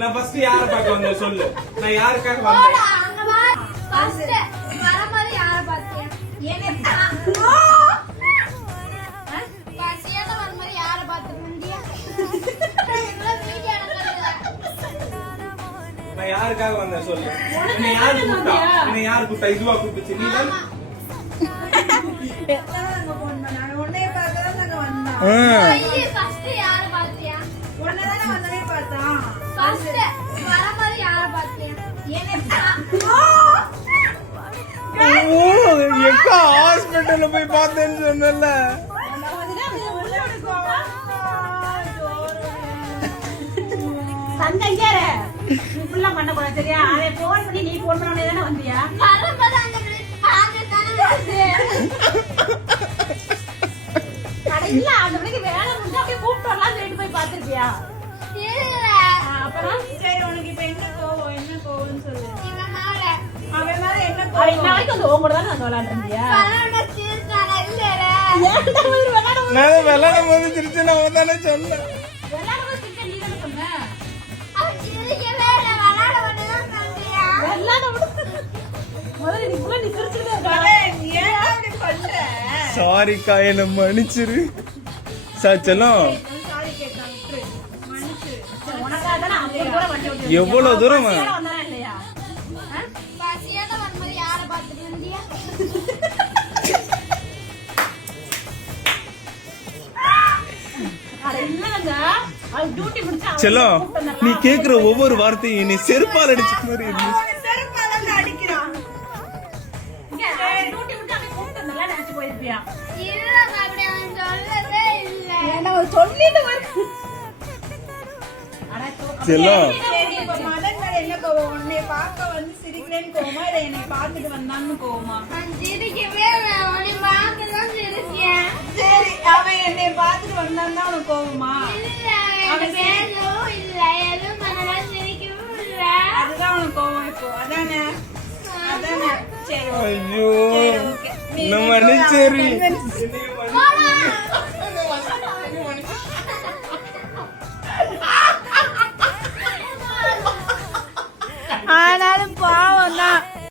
நான் ஃபர்ஸ்ட் யாரை பார்க்க வந்தேன் சொல்லு. நான் யாருக்காக வந்தேன்? ஃபர்ஸ்ட் வரமாரி யாரை பார்த்தீங்க? என்ன பசியான வரமாரி யாரை பார்த்துருந்தீங்க? நான் யாருக்காக வந்தேன் சொல்லு. என்ன யாரு கூப்பிட்டா? என்ன யாரு கூப்பிட்டா? இதுவா கூப்பிட்டுச்சு? நீ தான் ஃபர்ஸ்ட் யாரை பார்த்தியா? ஒண்ணேதானே வந்தவே பார்த்தா. ஃபர்ஸ்ட் வரமாரி யாரை பார்த்தீங்க? எக்கா ஹாஸ்பிடல்ல போய் பார்த்தேன்னு சொன்னல. சந்தங்கேரே இப்படிலாம் பண்ண கூடாது சரியா? அவன் போன் பண்ணி நீ போன் பண்ண தானே வந்தியா? வரும்போது அந்த ஆங்க தானே வருது. அட இல்ல அந்த பிள்ளைக்கு வேலை முடிஞ்சா அப்படியே கூப்பிட்டு வரலாம் சொல்லிட்டு போய் பார்த்திருப்பியா? இல்ல அப்புறம் சரி உனக்கு இப்ப என்ன கோவம்னு சொல்லு. இவன் மேல அவன் மேல என்ன அவன் கோவம்? இன்ன வரைக்கும் அந்த ஓங்கூட தானே வந்து விளையாண்டுருந்தியா? பரவாயில்ல சீர்தானே இல்லடா. நான் விளையாடும் போது திருச்சி நான் தானே சொன்னேன். விளையாடும்போது சிரிக்க நீ தானே சொன்ன? அவன் சிரிக்கவே இல்ல, விளையாட மட்டும்தான் சொன்னியா? விளையாட விடு. முதல்ல நீ புள்ள நீ சிரிச்சுட்டே இருக்க. அவன் ஏன் அப்படி பண்ற? சாரிக்கா என்ன மன்னிச்சிரு. சாச்சலம் சாரி கேட்காம விட்டுரு. மன்னிச்சிரு. உனக்காக தானே அவ்வளவு தூரம் வண்டி ஓட்டி எவ்வளவு தூரம் வந்தானா இல்லையா? பசியான வரும்போது யாரை பார்த்துட்டு இருந்தியா? அட இல்லங்க அது டியூட்டி முடிச்சா செல்லம் நீ கேக்குற ஒவ்வொரு வார்த்தையும் நீ செருப்பால் அடிச்ச மாதிரி இருந்துச்சு. அவன் செருப்பால தான் அடிக்கிறான். டியூட்டி முடிச்சா அப்படியே கூப்பிட்டு நல்லா நினைச்சு போயிருப்பியா? இல்ல அப்படி அவன் சொல்லவே இல்ல. சொல்லிட்டு வந்து அட செல்லம் சரி இப்ப மதன் மேல என்ன கோவம்? உன்னை பார்க்க வந்து சிரிக்கிறேன்னு கோவமா இல்ல என்னை பார்த்துட்டு வந்தான்னு கோவமா? அவன் சிரிக்கவே இல்ல, உன்னை பார்க்கதான் சிரிச்சேன். சரி அவன் என்னை பார்த்துட்டு வந்தான்னு உனக்கு கோவமா? இல்ல அவன் பேசவும் இல்ல, எதுவும் பண்ணலாம், சிரிக்கவும் இல்ல. அதுதான் உனக்கு கோவம் இப்போ அதானே? அதானே சரி okay. ஐயோ சரி, okay. நம்ம மன்னிச்சிரு.